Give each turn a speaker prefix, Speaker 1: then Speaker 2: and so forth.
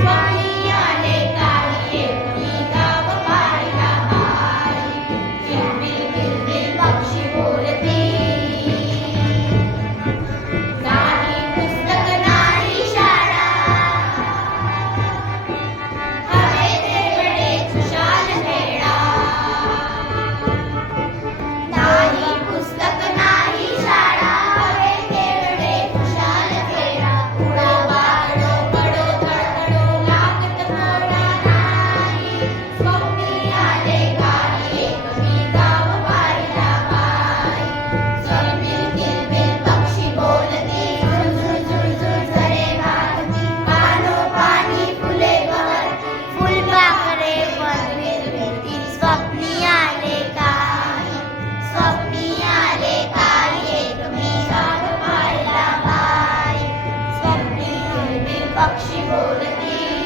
Speaker 1: Christmas. Bakshi बोलती